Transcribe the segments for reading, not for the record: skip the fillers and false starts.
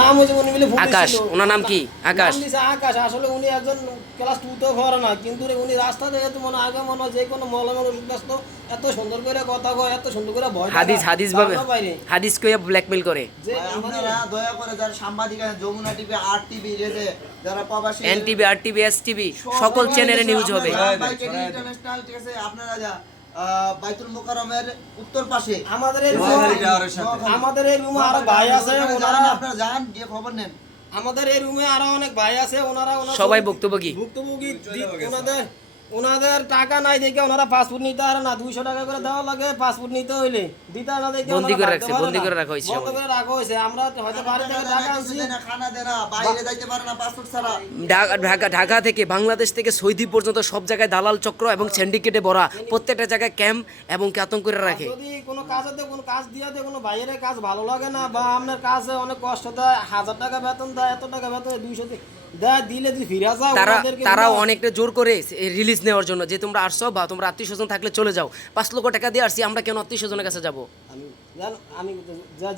নাম হয়েছে উনি মিলে আকাশ, ওনার নাম কি? আকাশ। আকাশ। আসলে উনি একজন ক্লাস 2 তেও পড়ে না, কিন্তু উনি রাস্তা থেকে তো মনে আগে মনে হয় যে কোনো মৌলানা ব্যস্ত এত সুন্দর করে কথা কয়, এত সুন্দর করে ভয় হাদিস ভাবে হাদিস কইয়া ব্ল্যাকমেল করে। যে আপনারা দয়া করে যারা সাংবাদিক আছেন, যমুনা টিভি, আর টিভি, যারা প্রবাসী, এনটিভি, আরটিভি, এসটিভি সকল চ্যানেলে নিউজ হবে। ইন্টারন্যাশনাল, ঠিক আছে, আপনারা যা বাইতুল মোকাররমের উত্তর পাশে আমাদের এই রুমে আরো ভাই আছে, আপনারা যান গিয়ে খবর নেন। আমাদের এই রুমে আরো অনেক ভাই আছে, ওনারা সবাই ভুক্তভোগী। ওনাদের টাকা নাই দেখে ওনারা পাসপোর্ট নিতে পারে না, 200 টাকা করে দেওয়া লাগে পাসপোর্ট নিতে হইলে, দিতে না দেখে বন্দি করে রাখছে, বন্দি করে রাখা হয়েছে। বন্ধ করে রাখা হয়েছে। আমরা হয়তো বাড়ি থেকে টাকা আনছি, খানা দেনা, বাইরে যাইতে পারে না পাসপোর্ট ছাড়া। ঢাকা থেকে, বাংলাদেশ থেকে সৌদি পর্যন্ত সব জায়গায় দালাল চক্র এবং সিন্ডিকেটে ভরা, প্রত্যেকটা জায়গায় ক্যাম্প এবং আতঙ্ক করে রাখে। যদি কোনো কাজেতে কোনো কাজ দিয়াতে কোনো বাইরের কাজ ভালো লাগে না, বা আপনার কাজে অনেক কষ্ট দেয়, 1000 টাকা বেতন দেয়, এত টাকা বেতন 200 দেয়, দিলে যদি ফিরে যাও, তারাও অনেকটা জোর করে রিলিজ নেওয়ার জন্য, যে তোমরা আসছো বা তোমরা আত্মীয় স্বজন থাকলে চলে যাও, 5 লক্ষ টাকা দিয়ে আসছি, আমরা কেন আত্মীয় স্বজনের কাছে যাবো? আমি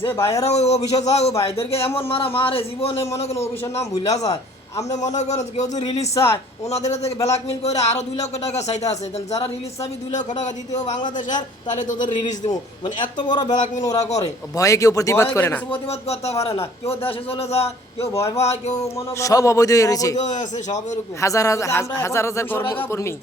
যে ভাইয়েরা ওই অফিসে যায়, ওই ভাইদেরকে এমন মারে জীবনে মনে করেন অফিসের নাম ভুলা যায়। আপনি মনে করেন কেউ যদি রিলিজ চায়, ওনাদের থেকে ব্ল্যাকমেল করে আরো 2 লক্ষ টাকা চাইতে আছে, যারা রিলিজ চাবি 2 লক্ষ টাকা দিতে হবে বাংলাদেশের, তাহলে তোদের রিলিজ দেবো। মানে এত বড় ব্ল্যাকমেল ওরা করে, ভয়ে কেউ প্রতিবাদ করে না, প্রতিবাদ করতে পারে না, কেউ দেশে চলে যায়, কেউ ভয় পায়, কেউ মনে করে সব অবৈধ হয়ে রয়েছে। সব এরকম হাজার হাজার কর্মী।